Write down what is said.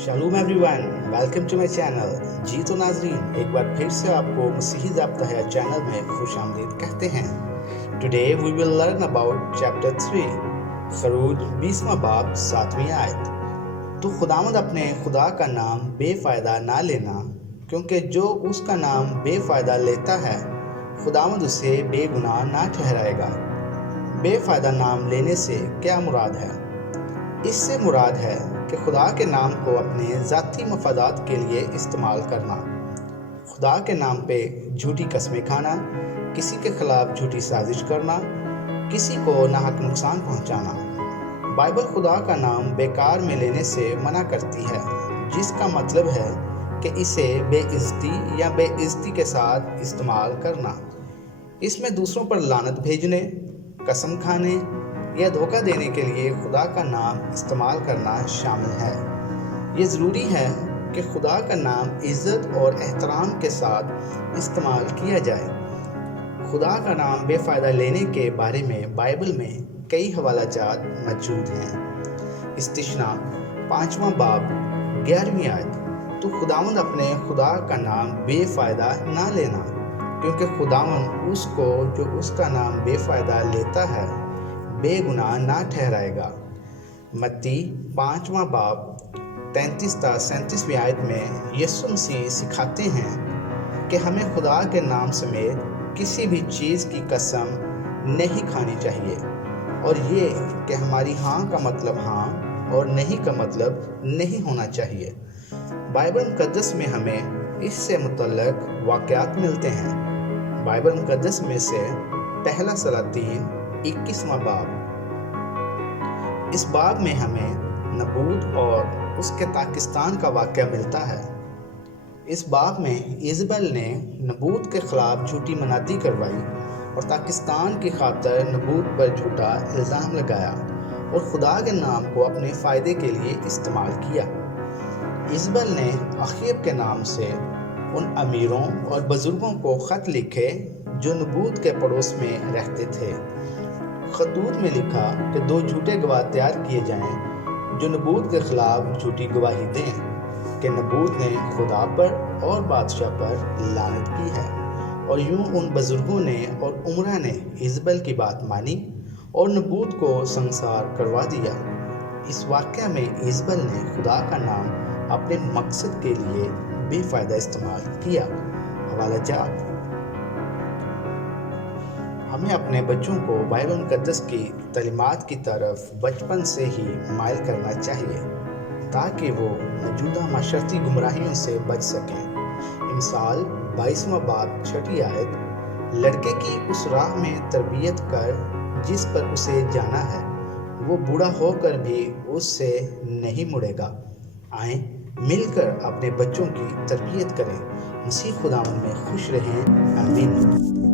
शालूम everyone, welcome to my channel. जी तो नाजरीन, एक बार फिर से आपको मसीही ज़ाब्ता है चैनल में खुशामदीद कहते हैं। Today we will learn about chapter 3, खरूज 20वां बाब 7वीं आयत। तो खुदावंद अपने खुदा का नाम बेफ़ायदा ना लेना, क्योंकि जो उसका नाम बेफ़ायदा लेता है खुदावंद उसे बेगुनाह ना ठहराएगा। बेफ़ायदा नाम लेने से क्या मुराद है? इससे मुराद है कि खुदा के नाम को अपने ज़ाती मफादात के लिए इस्तेमाल करना, खुदा के नाम पे झूठी कस्में खाना, किसी के खिलाफ झूठी साजिश करना, किसी को नाहक नुकसान पहुंचाना। बाइबल खुदा का नाम बेकार में लेने से मना करती है, जिसका मतलब है कि इसे बेइज्जती या बेइज्जती के साथ इस्तेमाल करना। इसमें दूसरों पर लानत भेजने, कसम खाने या धोखा देने के लिए खुदा का नाम इस्तेमाल करना शामिल है। ये ज़रूरी है कि खुदा का नाम इज़्ज़त और एहतराम के साथ इस्तेमाल किया जाए। खुदा का नाम बेफ़ायदा लेने के बारे में बाइबल में कई हवालाजात मौजूद हैं। इस्तिशना 5वां बाब 11वीं आयत। तो खुदावंद अपने खुदा का नाम बेफ़ायदा ना लेना, क्योंकि खुदावंद उसको जो उसका नाम बेफ़ायदा लेता है बेगुनाह ना ठहराएगा। मत्ती 5वां बाब 33 से 37वीं आयत में यीशु मसीह सिखाते हैं कि हमें खुदा के नाम समेत किसी भी चीज़ की कसम नहीं खानी चाहिए, और ये कि हमारी हाँ का मतलब हाँ और नहीं का मतलब नहीं होना चाहिए। बाइबल मुक़द्दस में हमें इससे मुतल्लक वाक़यात मिलते हैं। बाइबल मुक़द्दस में से पहला सलातीन 21वां बाब। इस बाब में हमें नबूत और उसके ताकिस्तान का वाक़या मिलता है। इस बाब में इज़बेल ने नबूत के ख़िलाफ़ झूठी मनाती करवाई और ताकिस्तान की खातिर नबूत पर झूठा इल्ज़ाम लगाया और खुदा के नाम को अपने फ़ायदे के लिए इस्तेमाल किया। इज़बेल ने अखीब के नाम से उन अमीरों और बुज़ुर्गों को ख़त लिखे जो नबूत के पड़ोस में रहते थे। खतूत में लिखा कि 2 झूठे गवाह तैयार किए जाएं जो नबूत के ख़िलाफ़ झूठी गवाही दें कि नबूत ने खुदा पर और बादशाह पर लानत की है। और यूं उन बुज़ुर्गों ने और उमरा ने इज़बेल की बात मानी और नबूत को संसार करवा दिया। इस वाक़या में इज़बेल ने खुदा का नाम अपने मकसद के लिए बेफ़ायदा इस्तेमाल किया। हवालाजात। हमें अपने बच्चों को बाइबल मुक़द्दस की तालीमात की तरफ बचपन से ही माइल करना चाहिए, ताकि वो मौजूदा माशरती गुमराहियों से बच सकें। मिसाल 22वां बाब 6वीं आयत। लड़के की उस राह में तरबियत कर जिस पर उसे जाना है, वो बूढ़ा होकर भी उससे नहीं मुड़ेगा। आएँ मिलकर अपने बच्चों की तरबियत करें। मसीह खुदावंद में खुश रहें। आमीन।